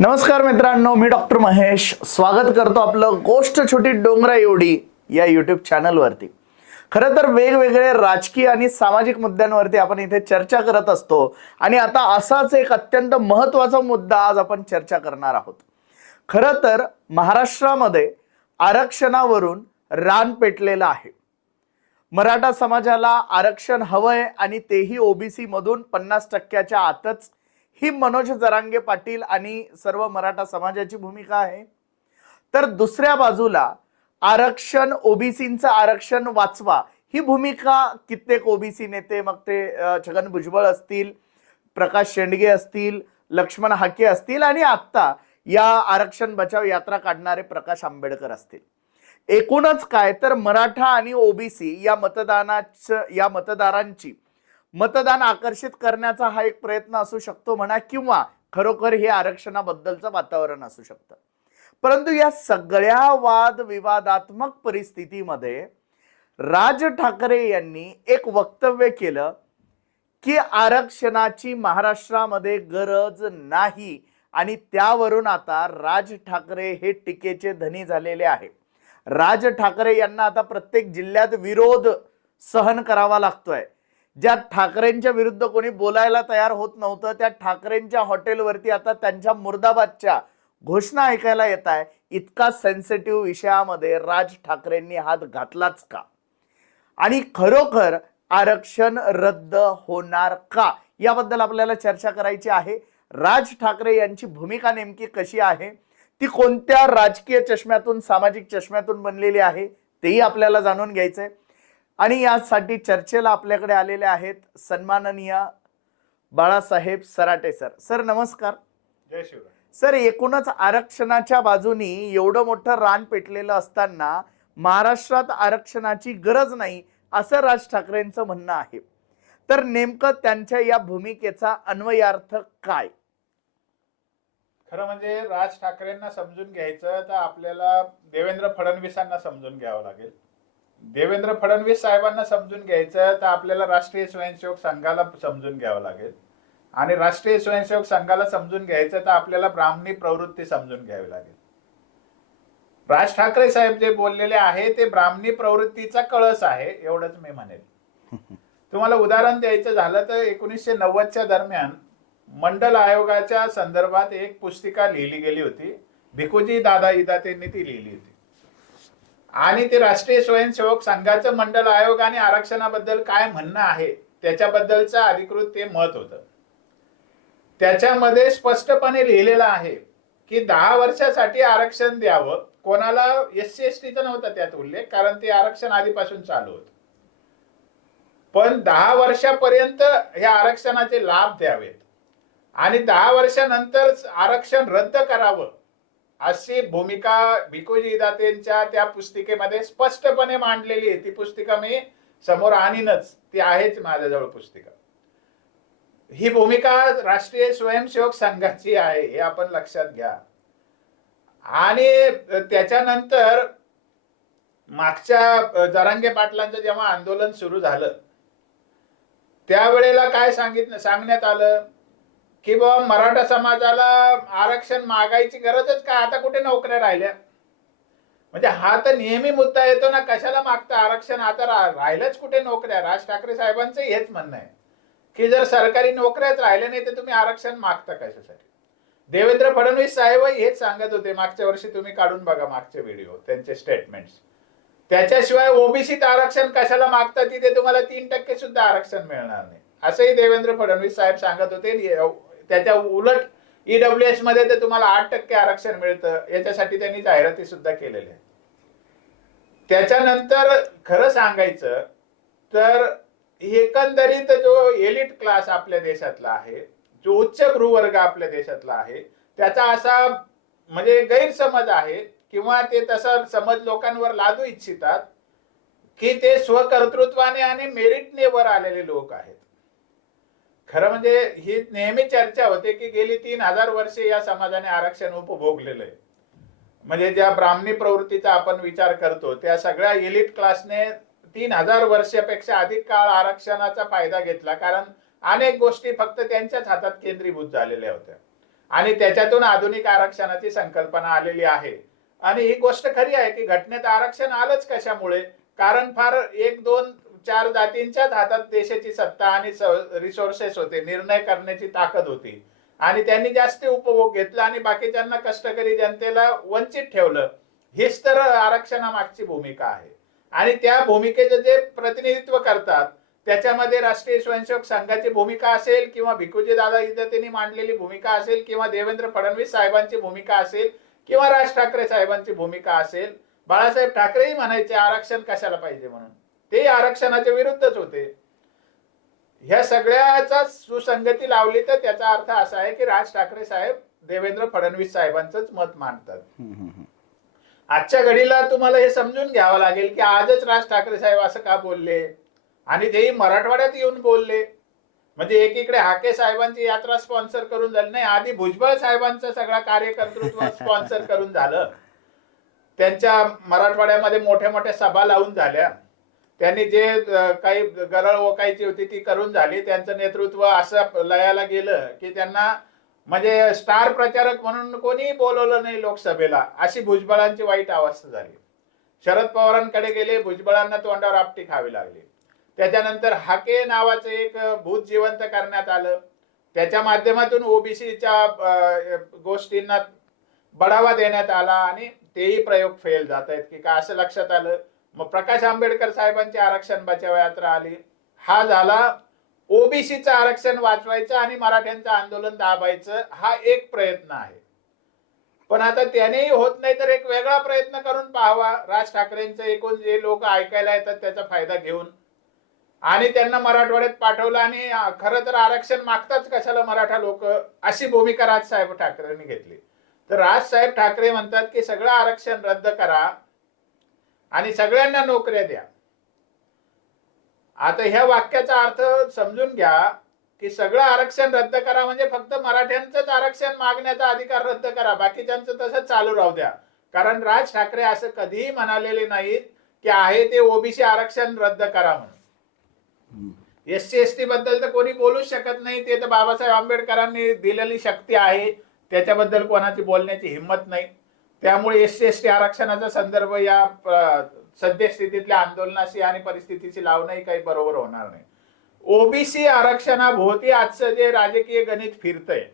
नमस्कार मित्रांनो मी डॉक्टर महेश. स्वागत करतो आपलं गोष्ट छोटी डोंगरा एवढी या यूट्यूब चॅनलवरती खरं तर वेगवेगळे राजकीय आणि सामाजिक मुद्द्यांवरती आपण इथे चर्चा करत असतो आणि आता असाच एक अत्यंत महत्त्वाचा मुद्दा आज आपण चर्चा करणार आहोत. खरं तर महाराष्ट्रामध्ये आरक्षणावरून रान पेटलेलं आहे. मराठा समाजाला आरक्षण हवंय आणि तेही ओबीसी मधून पन्नास टक्क्याच्या आतच ही मनोज जरांगे पाटील आणि सर्व मराठा समाजाची भूमिका आहे. तर दुसऱ्या बाजूला आरक्षण ओबीसीचं आरक्षण वाचवा ही भूमिका कित्येक ओबीसी नेते मग ते छगन भुजबळ असतील प्रकाश शेंडगे असतील लक्ष्मण हाके असतील आणि आत्ता या आरक्षण बचाव यात्रा काढणारे प्रकाश आंबेडकर असतील. एकूणच काय? तर मराठा आणि ओबीसी या मतदानाच या मतदारांची मतदान आकर्षित करण्याचा हा एक प्रयत्न असू शकतो म्हणा किंवा खरोखर हे आरक्षणाबद्दलचं वातावरण असू शकतं. परंतु या सगळ्या वाद विवादात्मक परिस्थितीमध्ये राज ठाकरे यांनी एक वक्तव्य केलं की आरक्षणाची महाराष्ट्रामध्ये गरज नाही आणि त्यावरून आता राज ठाकरे हे टीकेचे धनी झालेले आहे. राज ठाकरे यांना आता प्रत्येक जिल्ह्यात विरोध सहन करावा लागतोय. ज्या ठाकरेंच्या विरुद्ध कोणी बोलायला तयार होत नव्हतं त्या ठाकरेंच्या हॉटेलवरती आता त्यांच्या मुर्दाबादच्या घोषणा ऐकायला येत आहे इतका सेन्सिटिव्ह विषयामध्ये राज ठाकरेंनी हात घातलाच का? आणि खरोखर आरक्षण रद्द होणार का? याबद्दल आपल्याला चर्चा करायची आहे. राज ठाकरे यांची भूमिका नेमकी कशी आहे? ती कोणत्या राजकीय चष्म्यातून सामाजिक चष्म्यातून बनलेली आहे? तेही आपल्याला जाणून घ्यायचंय. आणि यासाठी चर्चेला आपल्याकडे आलेले आहेत सन्माननीय बाळासाहेब सराटे सर. सर नमस्कार. जय शिवराय. सर एकूणच आरक्षणाच्या बाजूनी एवढं मोठं रान पेटलेलं असताना महाराष्ट्रात आरक्षणाची गरज नाही असं राज ठाकरेंचं म्हणणं आहे. तर नेमकं त्यांच्या या भूमिकेचा अन्वयार्थ काय? खरं म्हणजे राज ठाकरेंना समजून घ्यायचं तर आपल्याला देवेंद्र फडणवीसांना समजून घ्यावं लागेल. देवेंद्र फडणवीस साहेबांना समजून घ्यायचं तर आपल्याला राष्ट्रीय स्वयंसेवक संघाला समजून घ्यावं लागेल. आणि राष्ट्रीय स्वयंसेवक संघाला समजून घ्यायचं तर आपल्याला ब्राह्मणी प्रवृत्ती समजून घ्यावी लागेल. राज ठाकरे साहेब जे बोललेले आहे ते ब्राह्मणी प्रवृत्तीचा कळस आहे एवढंच मी म्हणेल. तुम्हाला उदाहरण द्यायचं झालं तर एकोणीसशे नव्वदच्या दरम्यान मंडल आयोगाच्या संदर्भात एक पुस्तिका लिहिली गेली होती. भिकुजी दादा इदातेंनी ती लिहिली होती. आणि ते राष्ट्रीय स्वयंसेवक संघाचं मंडल आयोग आणि आरक्षणाबद्दल काय म्हणणं आहे त्याच्याबद्दलचं अधिकृत ते मत होतं. त्याच्यामध्ये स्पष्टपणे लिहिलेलं आहे की दहा वर्षासाठी आरक्षण द्यावं. कोणाला एस सी एस टीचा नव्हता त्यात उल्लेख कारण ते आरक्षण आधीपासून चालू होत. पण दहा वर्षापर्यंत हे आरक्षणाचे लाभ द्यावेत. आणि दहा वर्षानंतर आरक्षण रद्द करावं. अशी भूमिका भिकुजी दातेंच्या त्या पुस्तिकेमध्ये स्पष्टपणे मांडलेली आहे. ती पुस्तिका मी समोर आणीनच. ती आहेच माझ्याजवळ पुस्तिका. ही भूमिका राष्ट्रीय स्वयंसेवक संघाची आहे हे आपण लक्षात घ्या. आणि त्याच्यानंतर मागच्या जरांगे पाटलांचं जेव्हा आंदोलन सुरू झालं त्यावेळेला काय सांगितलं सांगण्यात आलं? की बाबा मराठा समाजाला आरक्षण मागायची गरजच काय आता कुठे नोकऱ्या राहिल्या? म्हणजे हा तर नेहमी मुद्दा येतो ना कशाला मागतं आरक्षण? आता राहिलंच कुठे नोकऱ्या? राज ठाकरे साहेबांचं हेच म्हणणं आहे. की जर सरकारी नोकऱ्याच राहिल्या नाही तर तुम्ही आरक्षण मागता कशासाठी? देवेंद्र फडणवीस साहेब हेच सांगत होते मागच्या वर्षी तुम्ही काढून बघा मागचे व्हिडिओ त्यांचे स्टेटमेंट्स त्याच्याशिवाय ओबीसीत आरक्षण कशाला मागता? तिथे तुम्हाला तीन टक्के सुद्धा आरक्षण मिळणार नाही. असंही देवेंद्र फडणवीस साहेब सांगत होते त्याच्या उलट ईडब्ल्यू एसमध्ये ते तुम्हाला आठ टक्के आरक्षण मिळतं. याच्यासाठी त्यांनी जाहिराती सुद्धा केलेल्या आहेत. त्याच्यानंतर खरं सांगायचं तर एकंदरीत जो एलिट क्लास आपल्या देशातला आहे जो उच्च गृहवर्ग आपल्या देशातला आहे त्याचा असा म्हणजे गैरसमज आहे किंवा ते तसा समज लोकांवर लादू इच्छितात की ते स्वकर्तृत्वाने आणि मेरिटने वर आलेले लोक आहेत. खरं म्हणजे ही नेहमी चर्चा होते की गेली तीन हजार वर्षे या समाजाने आरक्षण उपभोगलेलं आहे. म्हणजे ज्या ब्राह्मणी प्रवृत्तीचा आपण विचार करतो त्या सगळ्या एलिट क्लासने तीन हजार वर्षापेक्षा अधिक काळ आरक्षणाचा फायदा घेतला. कारण अनेक गोष्टी फक्त त्यांच्याच हातात केंद्रीभूत झालेल्या होत्या. आणि त्याच्यातून आधुनिक आरक्षणाची संकल्पना आलेली आहे. आणि ही गोष्ट खरी आहे की घटनेत आरक्षण आलंच कशामुळे? कारण फार एक दोन चार जातींच्याच हातात देशाची सत्ता आणि रिसोर्सेस होते. निर्णय करण्याची ताकद होती. आणि त्यांनी जास्त उपभोग घेतला आणि बाकीच्यांना कष्टकरी जनतेला वंचित ठेवलं. हेच तर आरक्षणामागची भूमिका आहे. आणि त्या भूमिकेचं जे प्रतिनिधित्व करतात त्याच्यामध्ये राष्ट्रीय स्वयंसेवक संघाची भूमिका असेल किंवा भिकुजी दादा इदतेनी मांडलेली भूमिका असेल किंवा देवेंद्र फडणवीस साहेबांची भूमिका असेल किंवा राज ठाकरे साहेबांची भूमिका असेल बाळासाहेब ठाकरेही म्हणायचे आरक्षण कशाला पाहिजे म्हणून. ते आरक्षणाच्या विरुद्धच होते. ह्या सगळ्याचा सुसंगती लावली तर त्याचा अर्थ असा आहे की राज ठाकरे साहेब देवेंद्र फडणवीस साहेबांचंच मत मांडतात आजच्या घडीला तुम्हाला हे समजून घ्यावं लागेल की आजच राज ठाकरे साहेब असं का बोलले? आणि तेही मराठवाड्यात येऊन बोलले. म्हणजे एकीकडे हाके साहेबांची यात्रा स्पॉन्सर करून झाली नाही आधी भुजबळ साहेबांचं सगळं कार्यकर्तृत्व स्पॉन्सर करून झालं. त्यांच्या मराठवाड्यामध्ये मोठ्या मोठ्या सभा लावून झाल्या. त्यांनी जे काही गरळ ओकायची होती ती करून झाली. त्यांचं नेतृत्व असं लयाला गेलं की त्यांना म्हणजे स्टार प्रचारक म्हणून कोणी बोलवलं नाही लोकसभेला. अशी भुजबळांची वाईट अवस्था झाली. शरद पवारांकडे गेले भुजबळांना तोंडावर आपटी खावी लागली. त्याच्यानंतर हाके नावाचं एक भूत जिवंत करण्यात आलं. त्याच्या माध्यमातून ओबीसीच्या गोष्टींना बढावा देण्यात आला आणि तेही प्रयोग फेल जात आहेत की का असं लक्षात आलं. मग प्रकाश आंबेडकर साहेबांची आरक्षण बचाव यात्रा आली. हा झाला ओबीसीचं आरक्षण वाचवायचं आणि मराठ्यांचं आंदोलन दाबायचं हा एक प्रयत्न आहे. पण आता त्यानेही होत नाही तर एक वेगळा प्रयत्न करून पाहावा. राज ठाकरेंचं एकूण जे लोक ऐकायला येतात त्याचा फायदा घेऊन. आणि त्यांना मराठवाड्यात पाठवलं आणि खर खरं तर आरक्षण मागताच कशाला मराठा लोक? अशी भूमिका राजसाहेब ठाकरेंनी घेतली. तर राज साहेब ठाकरे म्हणतात की सगळं आरक्षण रद्द करा. आणि सगळ्यांना नोकऱ्या द्या. आता ह्या वाक्याचा अर्थ समजून घ्या की सगळं आरक्षण रद्द करा म्हणजे फक्त मराठ्यांचंच आरक्षण मागण्याचा अधिकार रद्द करा. बाकीच्यांचं तसंच चालू राहू द्या. कारण राज ठाकरे असं कधीही म्हणालेले नाहीत की आहे ते ओबीसी आरक्षण रद्द करा म्हणून. एस सी एस टी बद्दल तर कोणी बोलूच शकत नाही. ते तर बाबासाहेब आंबेडकरांनी दिलेली शक्ती आहे. त्याच्याबद्दल कोणाची बोलण्याची हिंमत नाही. त्यामुळे एस सी एस टी आरक्षणाचा संदर्भ या सद्यस्थितीतल्या आंदोलनाशी आणि परिस्थितीशी लावणंही काही बरोबर होणार नाही. ओबीसी आरक्षणाभोवती आजचं जे राजकीय गणित फिरतंय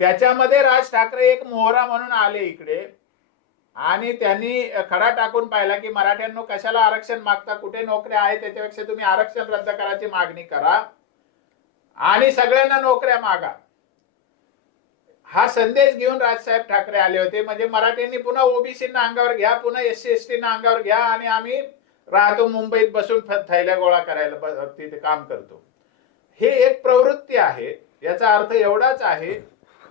त्याच्यामध्ये राज ठाकरे एक मोहरा म्हणून आले इकडे. आणि त्यांनी खडा टाकून पाहिला की मराठ्यांनो कशाला आरक्षण मागता कुठे नोकऱ्या आहे त्याच्यापेक्षा तुम्ही आरक्षण रद्द करायची मागणी करा. आणि सगळ्यांना नोकऱ्या मागा. हा संदेश घेऊन राजसाहेब ठाकरे आले होते. म्हणजे मराठ्यांनी पुन्हा ओबीसीना अंगावर घ्या पुन्हा एस सी एस टीना अंगावर घ्या आणि आम्ही राहतो मुंबईत बसून थैल्या गोळा करायला तिथे काम करतो. हे एक प्रवृत्ती आहे. याचा अर्थ एवढाच आहे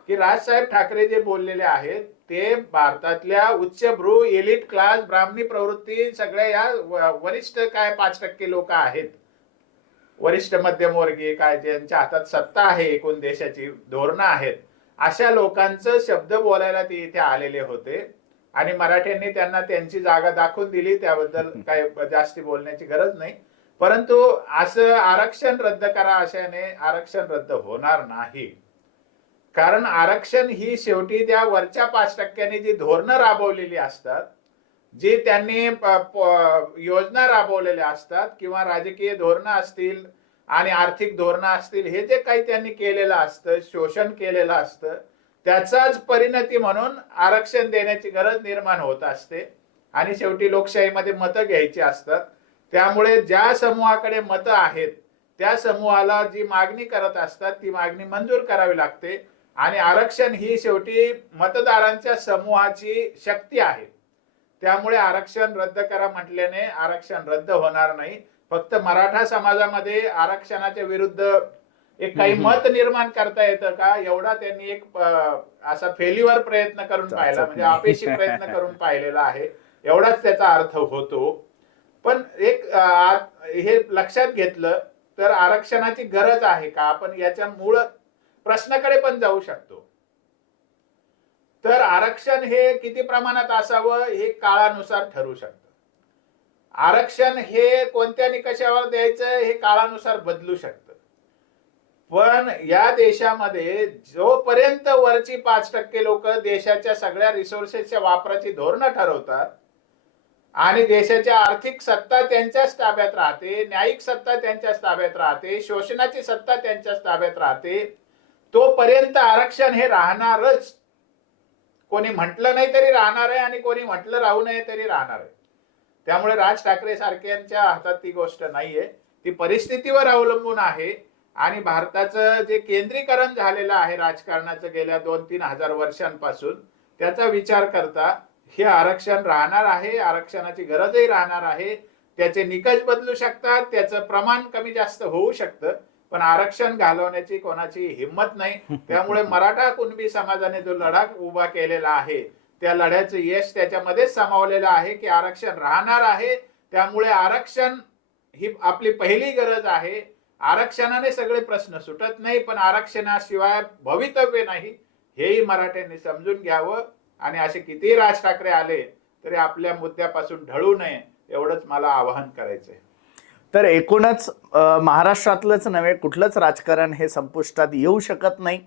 की राजसाहेब ठाकरे जे बोललेले आहेत ते भारतातल्या उच्चभ्रू एलिट क्लास ब्राह्मणी प्रवृत्ती सगळ्या या वरिष्ठ काय पाच टक्के लोक आहेत? वरिष्ठ मध्यमवर्गीय काय ज्यांच्या हातात सत्ता आहे एकूण देशाची धोरणं आहेत. अशा लोकांचं शब्द बोलायला ते इथे आलेले होते. आणि मराठ्यांनी त्यांना त्यांची जागा दाखवून दिली. त्याबद्दल काय जास्ती बोलण्याची गरज नाही. परंतु असं आरक्षण रद्द करा अशाने आरक्षण रद्द होणार नाही. कारण आरक्षण ही शेवटी त्या वरच्या पाच टक्क्यांनी जी धोरणं राबवलेली असतात जी त्यांनी योजना राबवलेल्या असतात किंवा राजकीय धोरणं असतील आणि आर्थिक धोरणं असतील हे जे काही त्यांनी केलेलं असतं शोषण केलेलं असतं त्याचाच परिणती म्हणून आरक्षण देण्याची गरज निर्माण होत असते. आणि शेवटी लोकशाहीमध्ये मतं घ्यायची असतात. त्यामुळे ज्या समूहाकडे मतं आहेत त्या समूहाला जी मागणी करत असतात ती मागणी मंजूर करावी लागते. आणि आरक्षण ही शेवटी मतदारांच्या समूहाची शक्ती आहे. त्यामुळे आरक्षण रद्द करा म्हटल्याने आरक्षण रद्द होणार नाही. फक्त मराठा समाजामध्ये आरक्षणाच्या विरुद्ध एक काही मत निर्माण करता येतं का? एवढा त्यांनी एक असा फेल्युअर प्रयत्न करून पाहिला म्हणजे अपेक्षित प्रयत्न करून पाहिलेला आहे. एवढाच त्याचा अर्थ होतो. पण एक हे लक्षात घेतलं तर आरक्षणाची गरज आहे का? आपण याच्या मूळ प्रश्नाकडे पण जाऊ शकतो. तर आरक्षण हे किती प्रमाणात असावं हे काळानुसार ठरू शकतं. आरक्षण हे कोणत्या निकषावर द्यायचं हे काळानुसार बदलू शकतं. पण या देशामध्ये जोपर्यंत वरची पाच टक्के लोक देशाच्या सगळ्या रिसोर्सेसच्या वापराची धोरणं ठरवतात आणि देशाची आर्थिक सत्ता त्यांच्याच ताब्यात राहते न्यायिक सत्ता त्यांच्याच ताब्यात राहते शोषणाची सत्ता त्यांच्याच ताब्यात राहते तोपर्यंत आरक्षण हे राहणारच. कोणी म्हटलं नाही तरी राहणार आहे आणि कोणी म्हटलं राहू नये तरी राहणार आहे. त्यामुळे राज ठाकरे सारख्यांच्या हातात ती गोष्ट नाहीये. ती परिस्थितीवर अवलंबून आहे आणि भारताचं जे केंद्रीकरण झालेलं आहे राजकारणाचं गेल्या दोन तीन हजार वर्षांपासून त्याचा विचार करता हे आरक्षण राहणार आहे आरक्षणाची गरजही राहणार आहे. त्याचे निकष बदलू शकतात त्याचं प्रमाण कमी जास्त होऊ शकतं पण आरक्षण घालवण्याची कोणाची हिंमत नाही. त्यामुळे मराठा कुणबी समाजाने जो लढा उभा केलेला आहे त्या लढ्याचं यश त्याच्यामध्येच सामावलेलं आहे की आरक्षण राहणार आहे. त्यामुळे आरक्षण ही आपली पहिली गरज आहे. आरक्षणाने सगळे प्रश्न सुटत नाही पण आरक्षणाशिवाय भवितव्य नाही. हेही मराठ्यांनी समजून घ्यावं आणि असे कितीही राज ठाकरे आले तरी आपल्या मुद्द्यापासून ढळू नये एवढंच मला आवाहन करायचंय. तर एकूणच महाराष्ट्रातलंच नव्हे कुठलंच राजकारण हे संपुष्टात येऊ शकत नाही.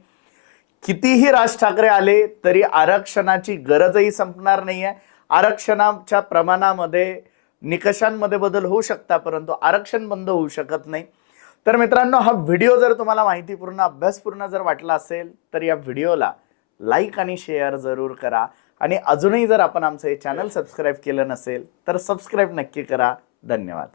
कितीही राज ठाकरे आले तरी आरक्षणाची गरजही संपणार नाही आहे आरक्षणाच्या प्रमाणामध्ये निकषांमध्ये बदल होऊ शकता परंतु आरक्षण बंद होऊ शकत नाही. तर मित्रांनो हा व्हिडिओ जर तुम्हाला माहितीपूर्ण अभ्यासपूर्ण जर वाटला असेल तर या व्हिडिओला लाईक आणि शेअर जरूर करा. आणि अजूनही जर आपण आमचं हे चॅनल सबस्क्राईब केलं नसेल तर सबस्क्राईब नक्की करा. धन्यवाद.